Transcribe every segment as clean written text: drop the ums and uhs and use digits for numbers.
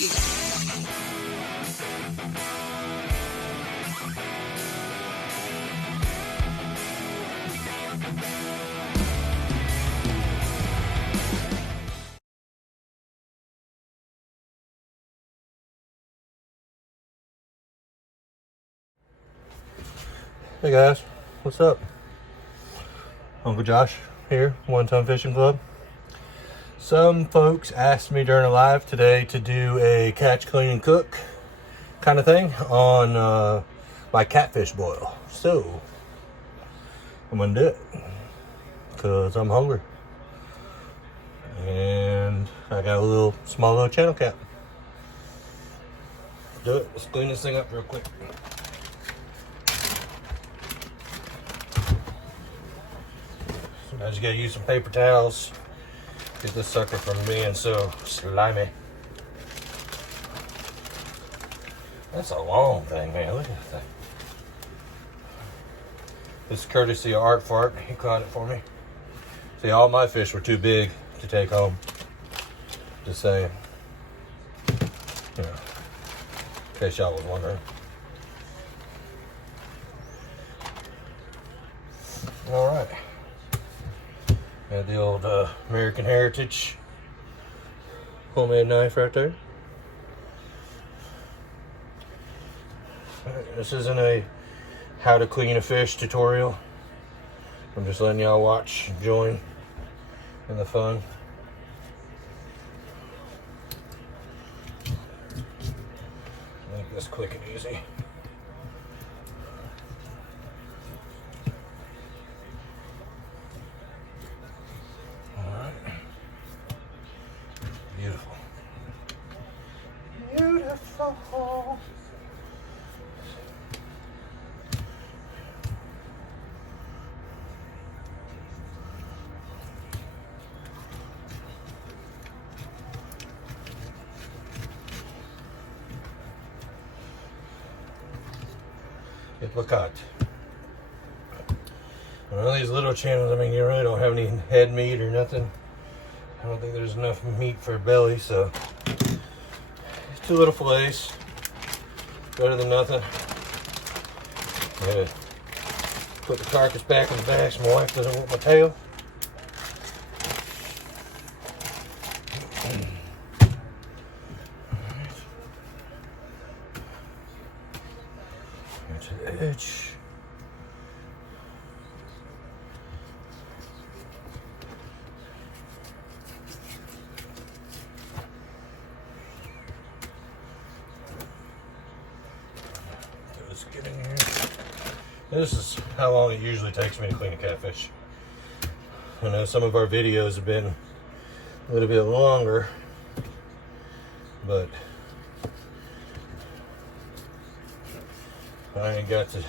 Hey guys, what's up? Uncle Josh here, One Ton Fishing Club. Some folks asked me during a live today to do a catch, clean, and cook kind of thing on my catfish boil. So, I'm gonna do it because I'm hungry. And I got a small little channel cap. Do it, let's clean this thing up real quick. I just gotta use some paper towels. Get this sucker from being so slimy. That's a long thing, man. Look at that thing. This is courtesy of Art Fart. He caught it for me. See, all my fish were too big to take home. Just saying. You know, in case y'all was wondering. All right. Got the old American Heritage homemade knife right there. This isn't a how to clean a fish tutorial. I'm just letting y'all watch, join in the fun. Make this quick and easy. Beautiful. Beautiful. Apricot. One of these little channels, I mean, you really don't have any head meat or nothing. I don't think there's enough meat for a belly, so 2 little fillets, better than nothing. Gotta put the carcass back in the bag so my wife doesn't want my tail. Right to the edge. Get in here. This is how long it usually takes me to clean a catfish. I know some of our videos have been a little bit longer, but I ain't got to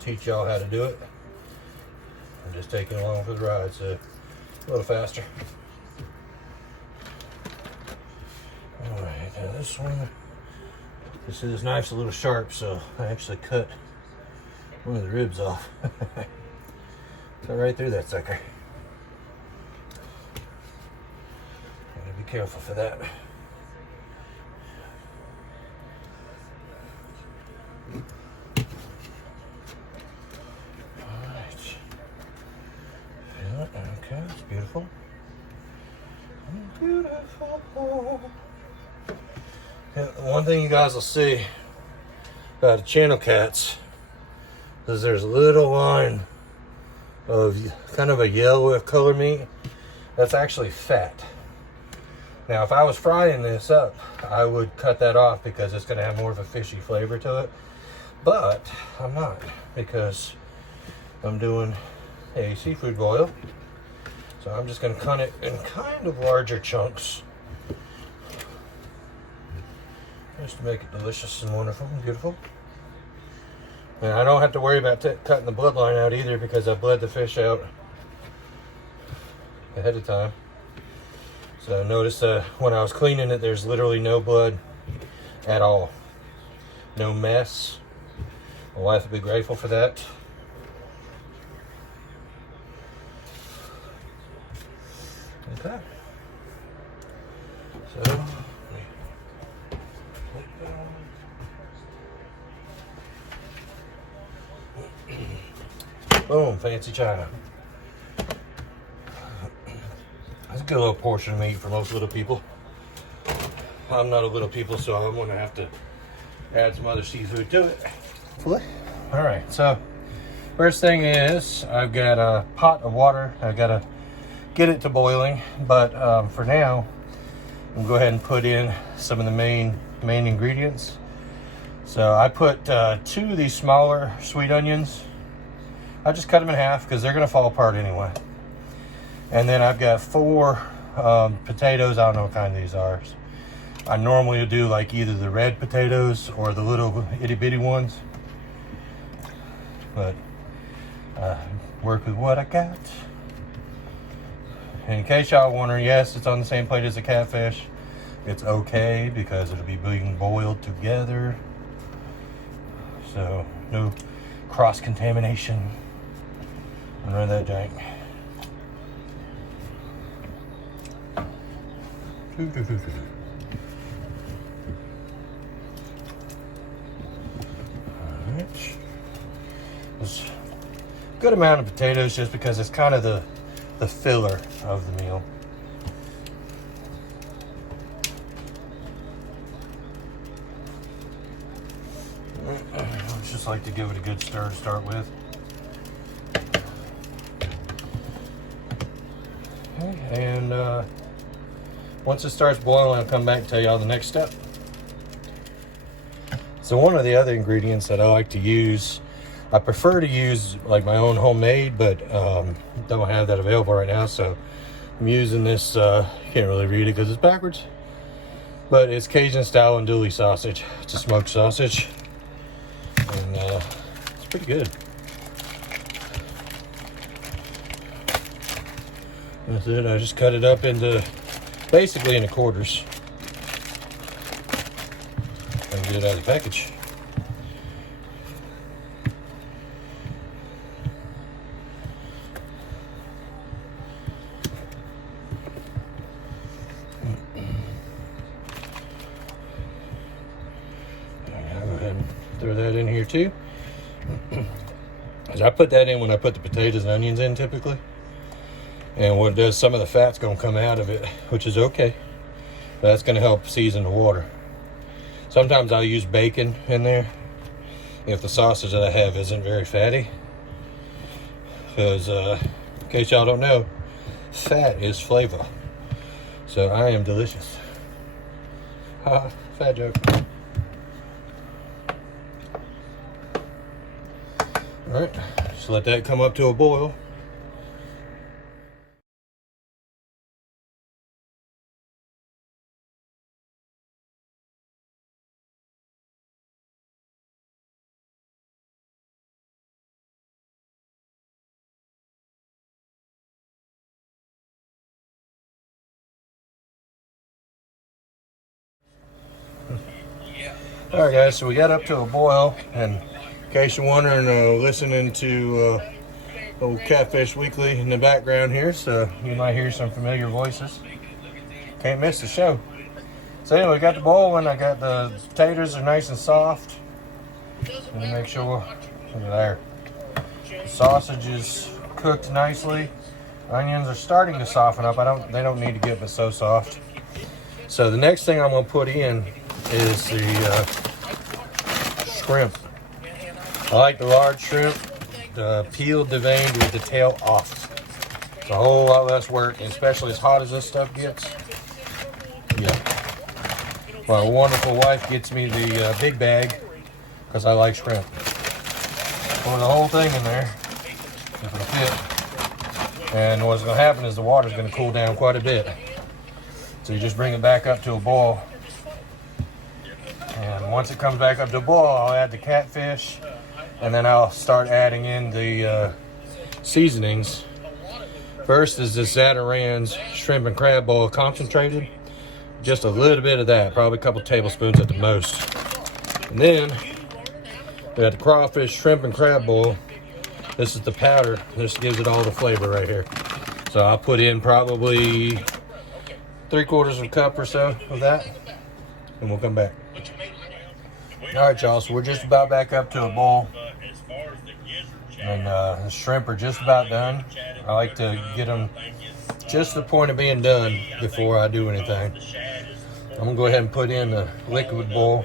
teach y'all how to do it. I'm just taking along for the ride, so a little faster. All right, now this one. This knife's a little sharp, so I actually cut one of the ribs off. Cut right through that sucker. Gotta be careful for that. Alright. Yeah, okay, it's beautiful. Beautiful. Yeah, one thing you guys will see about the channel cats is there's a little line of kind of a yellow color meat. That's actually fat. Now, if I was frying this up, I would cut that off because it's going to have more of a fishy flavor to it. But I'm not, because I'm doing a seafood boil. So I'm just going to cut it in kind of larger chunks, just to make it delicious and wonderful and beautiful. And I don't have to worry about cutting the bloodline out either, because I bled the fish out ahead of time. So notice when I was cleaning it, there's literally no blood at all. No mess. My wife will be grateful for that. Okay. So, boom, fancy china. That's a good little portion of meat for most little people. I'm not a little people, so I'm gonna have to add some other seafood to it. All right, so first thing is I've got a pot of water. I've got to get it to boiling, but for now, I'm gonna go ahead and put in some of the main ingredients. So I put 2 of these smaller sweet onions. I just cut them in half because they're gonna fall apart anyway. And then I've got 4 potatoes. I don't know what kind these are. I normally do like either the red potatoes or the little itty bitty ones, but work with what I got. And in case y'all wondering, yes, it's on the same plate as the catfish. It's okay because it'll be being boiled together, so no cross contamination. Run that jank. Alright. There's a good amount of potatoes just because it's kind of the filler of the meal. I just like to give it a good stir to start with. Okay, and once it starts boiling, I'll come back and tell y'all the next step. So one of the other ingredients that I like to use, I prefer to use like my own homemade, but don't have that available right now, so I'm using this, can't really read it because it's backwards, but it's Cajun style andouille sausage. It's a smoked sausage, and it's pretty good. That's it. I just cut it up into basically into quarters and get it out of the package. I'll go ahead and throw that in here too. I put that in when I put the potatoes and onions in typically. And what it does, some of the fat's gonna come out of it, which is okay. But that's gonna help season the water. Sometimes I'll use bacon in there if the sausage that I have isn't very fatty. Because, in case y'all don't know, fat is flavor. So I am delicious. Ha, fat joke. All right, just let that come up to a boil. All right, guys, so we got up to a boil, and in case you're wondering, listening to old Catfish Weekly in the background here, so you might hear some familiar voices. Can't miss the show. So anyway, we got the boiling. I got the potatoes are nice and soft. Let me make sure. Look at there. The sausage is cooked nicely. Onions are starting to soften up. They don't need to get but so soft. So the next thing I'm gonna put in is the shrimp. I like the large shrimp, peeled, deveined with the tail off. It's a whole lot less work, and especially as hot as this stuff gets. Yeah. My wonderful wife gets me the big bag because I like shrimp. Pour the whole thing in there if it'll fit. And what's going to happen is the water's going to cool down quite a bit. So you just bring it back up to a boil. And once it comes back up to a boil, I'll add the catfish, and then I'll start adding in the seasonings. First is this Zatarain's shrimp and crab boil concentrated. Just a little bit of that, probably a couple tablespoons at the most. And then we got the crawfish, shrimp, and crab boil. This is the powder. This gives it all the flavor right here. So I'll put in probably 3/4 of a cup or so of that, and we'll come back. All right, y'all, so we're just about back up to a boil, and the shrimp are just about done. I like to get them just to the point of being done before I do anything. I'm gonna go ahead and put in the liquid boil.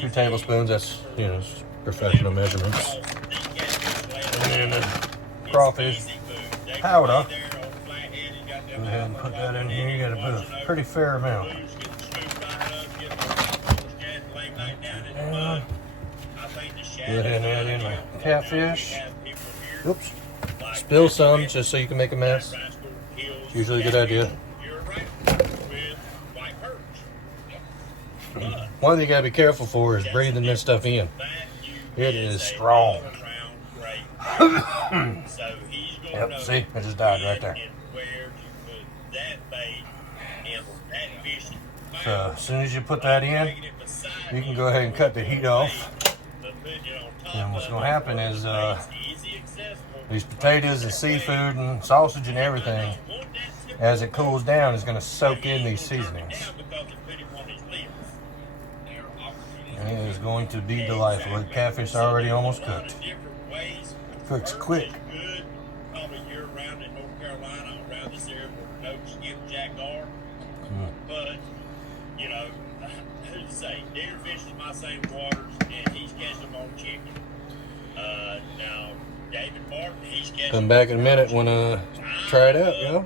2 tablespoons, that's, you know, professional measurements. And then the crawfish powder. Go ahead and put that in here. You gotta put a pretty fair amount. And go ahead and add in the catfish. Oops. Spill some just so you can make a mess. It's usually a good idea. One thing you gotta be careful for is breathing this stuff in. It is strong. Yep, see, it just died right there. So as soon as you put that in, you can go ahead and cut the heat off. And what's gonna happen is these potatoes and seafood and sausage and everything, as it cools down, is gonna soak in these seasonings. And it is going to be delightful. The catfish is already almost cooked. Cooks quick. But, you know, who's to say? Deer fishes my same waters, and he's catching them on chicken. Now, David Martin, he's catching. Come back in a minute when I try it out, y'all.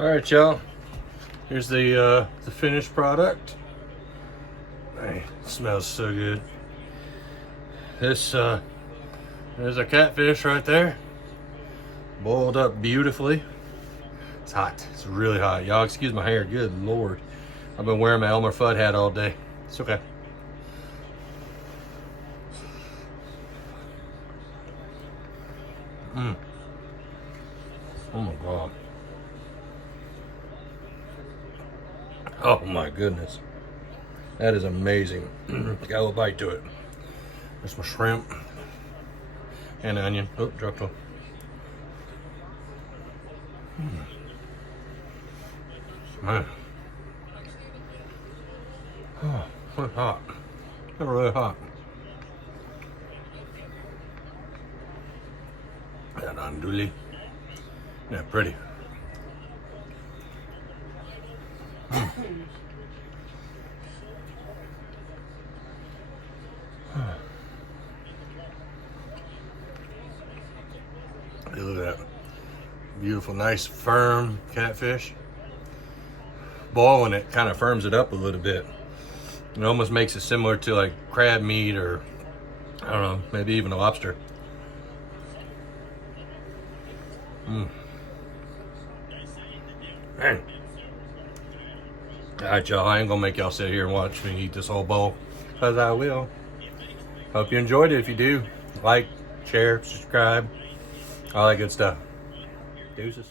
All right, y'all. Here's the finished product. Man, it smells so good. This there's our catfish right there, boiled up beautifully. It's hot. It's really hot. Y'all excuse my hair. Good Lord. I've been wearing my Elmer Fudd hat all day. It's okay. Oh my God. Oh my goodness. That is amazing. Got a little bite to it. There's my shrimp and onion. Oh, dropped one. Man. Oh, it's hot. It's really hot. That andouille. Yeah, pretty. Look at that. Beautiful, nice, firm catfish. Boiling it kind of firms it up a little bit. It almost makes it similar to like crab meat, or I don't know, maybe even a lobster. Man. Alright, y'all, I ain't gonna make y'all sit here and watch me eat this whole bowl, because I will. Hope you enjoyed it. If you do, like, share, subscribe, all that good stuff. Deuces.